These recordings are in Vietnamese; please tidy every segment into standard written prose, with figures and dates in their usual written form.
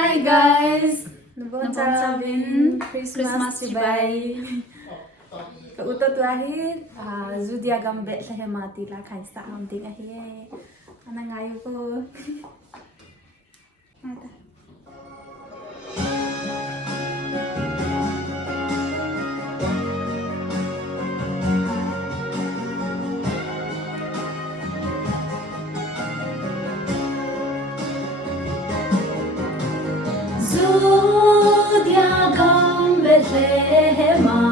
Hi guys! Nabonsabin Christmas Chibay. Kautot lahir Zudia gambet sa hemati la kain sa amding ahi. Ana ngayo ko. Ada. Zudia gambet lehema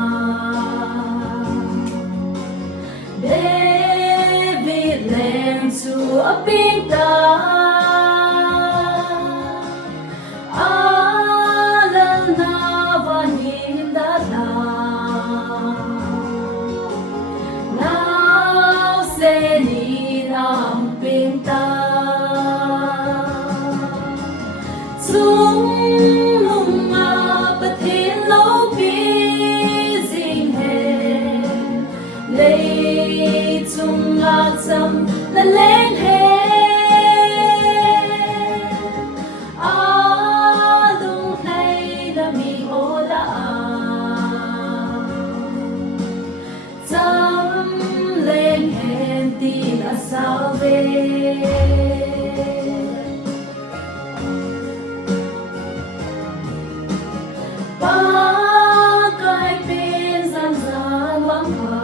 David len su apinta Alal na vanindala Now seni nam pinta Chung ngạc dầm là lên hết lung hay là mi ô la dầm lên hết thì là sao về ba cái bên gian gian vắng vẻ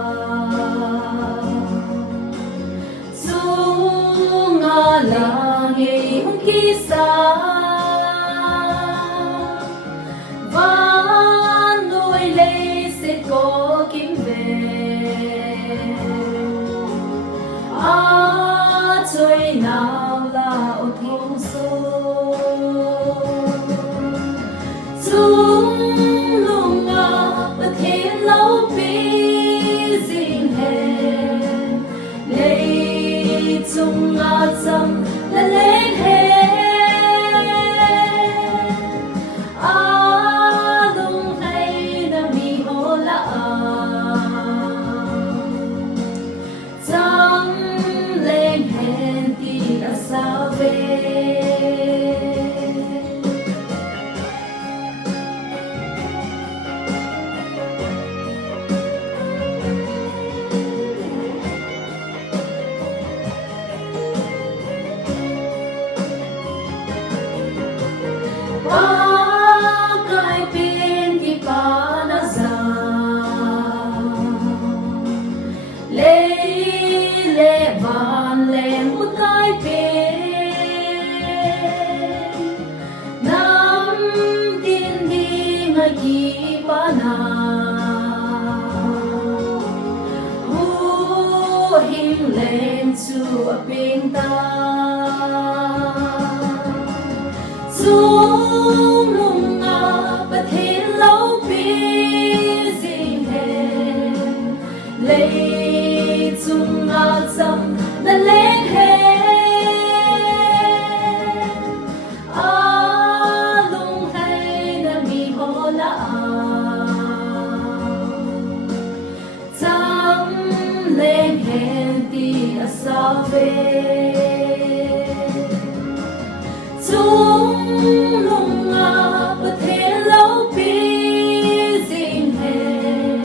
langit ang kisa Vanoy lesit ko kimbe Atoy nào là ô thông số Chúng lung bất thiên lâu bí dinh hèn Lê chung ngạc dầm là lên hết lung hay là mi ô la dầm lên hết thì là sao về cái bên thì ba đã già lê van lên một cái bên nam tin đi ngay kỳ ba na hu hình lên chu bên ta Dung lung bất thiên lâu bí dinh hèn Lê chung ngạc dầm là lên hết lung hay là mi hô la dầm lên hết thì là sao về lung bất thiên lâu bí dinh hèn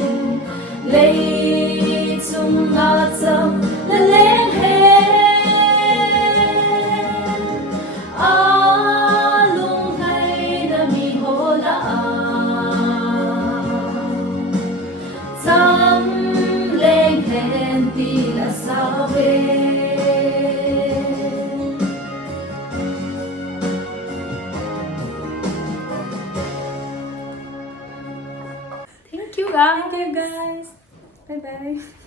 Lê chung ngạc dầm là lên hết lung hay là mi hô la dầm lên hết thì là sao về Thank you guys. Bye bye.